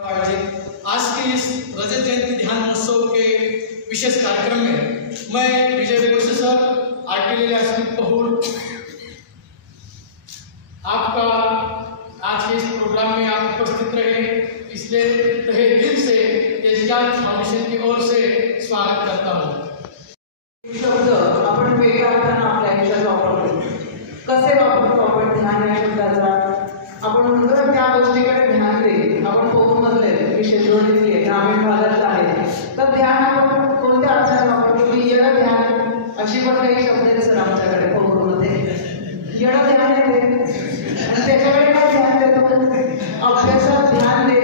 आयोजित आज के इस रजत जयंती ध्यान महोत्सव के विशेष कार्यक्रम में मैं विजय बोसे सर आर्टिलरी हाईस्कूल पहुल आपका आज के इस प्रोग्राम में आप उपस्थित रहे, इसलिए तहे दिल से एसडीआर फाउंडेशन की ओर से स्वागत करता हूँ। शब्द आपण वेगळ्या अर्थाने आपल्या आयुष्यात वापरतो, कसे वापरतो आपण ध्यान या शब्दाचा? आपण म्हणतो त्या गोष्टीकडे ध्यान दे. आपण पोहमधले की शेतजोडीतले ग्रामीण भागात आहे, तर ध्यान आपण कोणत्या अर्थाने वापरतो? की येडं ध्यान अशी पण काही शब्द आहेत सर आमच्याकडे पोहमध्ये. येडं ध्यान येते आणि त्याच्याकडे काय ध्यान देतो? अभ्यासात ध्यान दे.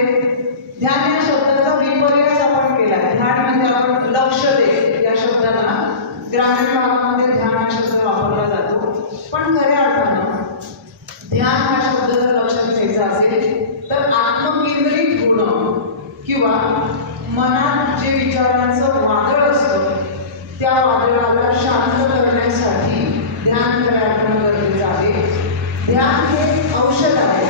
ध्यान या शब्दाचा विपर्यास आपण केला. ध्यान म्हणजे आपण लक्ष दे या शब्दाला ग्रामीण भागामध्ये ध्यान हा शब्द वापरला जातो. पण खऱ्या अर्थानं ध्यान हा शब्द जर लक्षात घ्यायचा असेल तर आत्मकेंद्रित होणं किंवा मनात जे विचारांचं वादळ असतं त्या वादळाला शांत करण्यासाठी ध्यान खऱ्या अर्थानं गरजेचं आहे. ध्यान हे औषध आहे.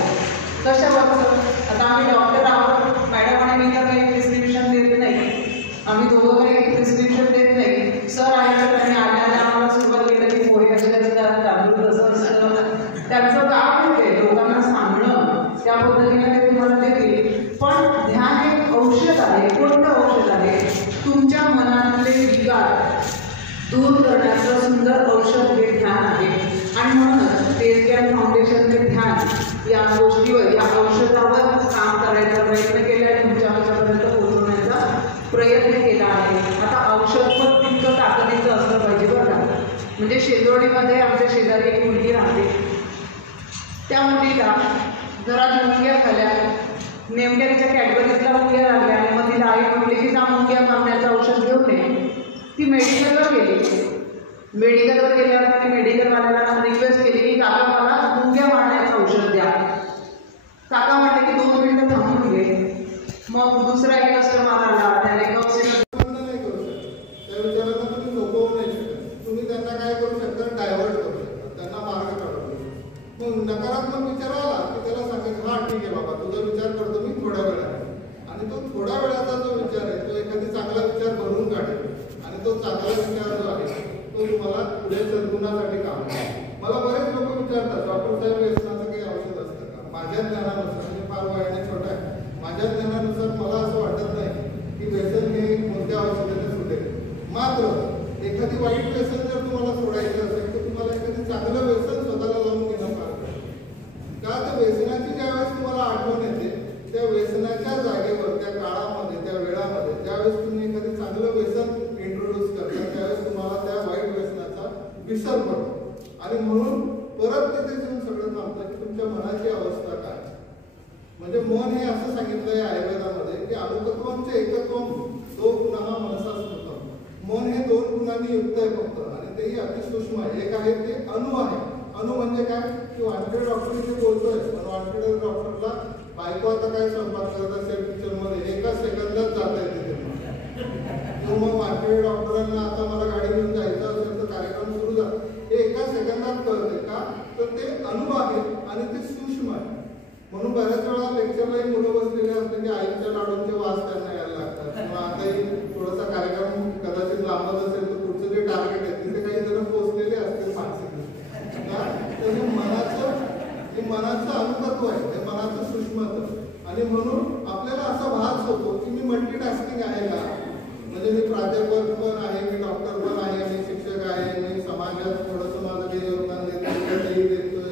कशावरचं? आता आम्ही डॉक्टर आहोत, मॅडम आणि मी तर काही प्रिस्क्रिप्शन देत नाही, आम्ही दोघं काही प्रिस्क्रिप्शन देत नाही. सर आहे तर त्यांनी आल्याने आम्हाला सुरुवात केलं की पोहे कशाचं तांदूळ कसं असतं त्यांचं काम होते लोकांना सांगणं, त्या पद्धतीने ते तुम्हाला देतील. पण ध्यान एक औषध आहे. कोणतं औषध आहे? तुमच्या मनातले विकार दूर करण्याचं सुंदर औषध हे ध्यान आहे. आणि म्हणूनच एसडीआर फाउंडेशनने ध्यान या गोष्टीवर, या औषधावर काम करायचा प्रयत्न केला आहे, तुमच्यापर्यंत पोहोचवण्याचा प्रयत्न केला आहे. आता औषध पण तितकं ताकदीचं असलं पाहिजे बरं का. म्हणजे शेंदोडीमध्ये आमच्या शेजारी एक मुलगी राहते, त्या मुलीला घरात मुंग्या झाल्या, नेमक्या तिच्या कॅडबरीजला मुंग्या लागल्या आणि मग तिला आई म्हटली की जा मुंग्या मारण्याचं औषध घेऊन ये. ती मेडिकलवर गेली. मेडिकलवर गेल्यावर तिने मेडिकलवाल्याला रिक्वेस्ट केली की काका मला मुंग्या मारण्याचं औषध द्या. काका म्हटले की 2 मिनिटं थांबून घे. मग दुसरा एक कस्टमर आला, त्याने नाही करू शकत त्या विचारांना तुम्ही झोपवू नाही शकत. तुम्ही त्यांना काय करू शकता? डायव्हर्ट करू शकता, त्यांना मार्ग काढू. मग नकारात्मक विचार आला की त्याला सांगायचं हा ठीक आहे बाबा तुझा विचार करतो मी थोड्या वेळाने. आणि तो थोड्या वेळाचा जो विचार आहे तो एखादी चांगला विचार भरून काढेल आणि तो चांगला विचार जो आहे तो तुम्हाला पुढे सद्गुणासाठी काम करेल. मला बरेच लोक विचारतात डॉक्टर साहेब व्यसनाचं काही औषध असतं का? माझ्या ज्ञानानुसार, म्हणजे फार वयाने छोटा आहे, माझ्या ज्ञानानुसार मला असं वाटत नाही की व्यसन हे कोणत्या औषधाने सुटेल. मात्र एखादी वाईट व्यसन जर तुम्हाला सोडायचं असेल तर तुम्हाला एखादी चांगलं व्यसन स्वतःला लावून घेणं फार का? तर व्यसनाची ज्यावेळेस तुम्हाला आठवण येते त्या व्यसनाच्या जागेवर, त्या काळामध्ये, त्या वेळामध्ये ज्यावेळेस तुम्ही एखादी चांगलं व्यसन इंट्रोड्यूस करता त्यावेळेस तुम्हाला त्या वाईट व्यसनाचा विसर पडतो. आणि म्हणून परत तिथे येऊन सगळं थांबतं की तुमच्या मनाची अवस्था काय. म्हणजे मन हे असं सांगितलंय आयुर्वेदामध्ये की अणुतत्वांचे एकत्व 2 गुणांना मनसा स्मृतम. मन हे 2 गुणांनी युक्त आहे फक्त, आणि तेही अतिसूक्ष्म आहे. एक आहे ते अणु आहे. अणु म्हणजे काय? की वानखेडे डॉक्टर इथे बोलतोय, पण वानखेडे डॉक्टरला बायको आता काय स्वयंपाक करत असेल किचनमध्ये, एका सेकंदात जाता येते तिथे. मग वानखेडे डॉक्टरांना आता मला गाडी घेऊन जायचं असेल तर कार्यक्रम सुरू झाला, हे एका सेकंदात कळते का? तर ते अणु आहे आणि ते सूक्ष्म आहे. म्हणून बऱ्याच वेळा लेक्चरलाही मुलं बसलेले असते की आईच्या लाडूंचे वास त्यांना यायला लागतात. किंवा आताही थोडासा कार्यक्रम कदाचित लांबत असेल तर पुढचं जे टार्गेट आहे तिथे काही जण पोचलेले असतील मानसिक. तर हे मनाचं अणुतत्व आहे, हे मनाचं सूक्ष्मत्व. आणि म्हणून आपल्याला असा भास होतो की मी मल्टीटास्किंग आहे का? म्हणजे मी प्राध्यापक पण आहे, मी डॉक्टर पण आहे, मी शिक्षक आहे, मी समाजात थोडंसं माझं काही योगदान देतोय गरजेचं.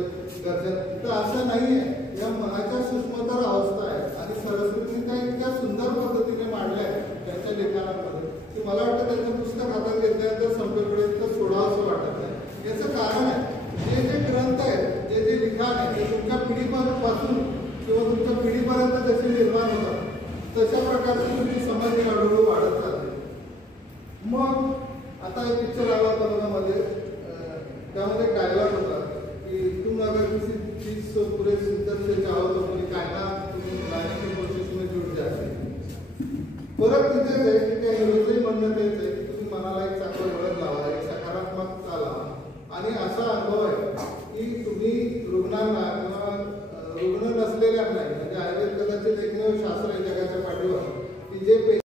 तर असं नाही आहे. या मनाच्या सूक्ष्मतर अवस्था आहे. आणि सरस्वतीने त्या इतक्या सुंदर पद्धतीने मांडल्या आहेत त्यांच्या लेखनामध्ये की मला वाटतं त्यांचं पुस्तक हातात घेतल्यानंतर संपेकडे इतकं सोडावं असं वाटत नाही. याचं कारण आहे जे जे ग्रंथ आहेत, जे जे लिखाण आहे ते तुमच्या पिढीपासून किंवा तुमच्या पिढीपर्यंत जसे निर्माण होतात तशा प्रकारे तुमची समज हळूहळू वाढत जाते. मग आता एक पिक्चर आला होता बघा मध्ये, त्यामध्ये डायलॉग होता की तुम अगर किसी चीज से पूरे शिद्दत से चाहो तो अपनी कायनात तुम्ही लाने की कोशिश में जुट जाते. परत तिथेच आहे की त्या हिरोचंही म्हणणं तेच आहे की तुम्ही मनाला एक चांगलं वळण लावा, एक सकारात्मकता लावा. आणि असा अनुभव आहे की तुम्ही रुग्णांना किंवा रुग्ण नसलेल्यांना, म्हणजे आयुर्वेद कदाचित एकमेव शास्त्र आहे जगाच्या की जे